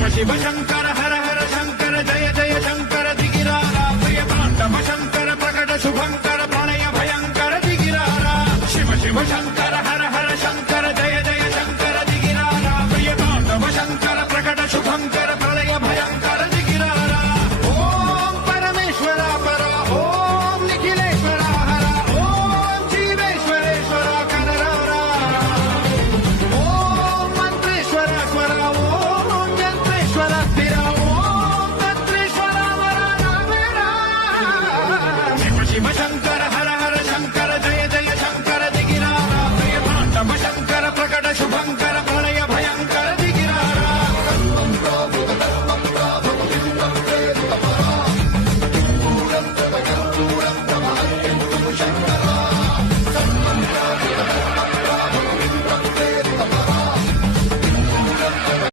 शिव शिव शंकर हर हर शंकर जय जय शंकर दिगिरारा प्रिय तांडव शंकर प्रकट शुभंकर प्रणय भयंकर दिगिरारा शिव शिव शंकर हर हर शंकर जय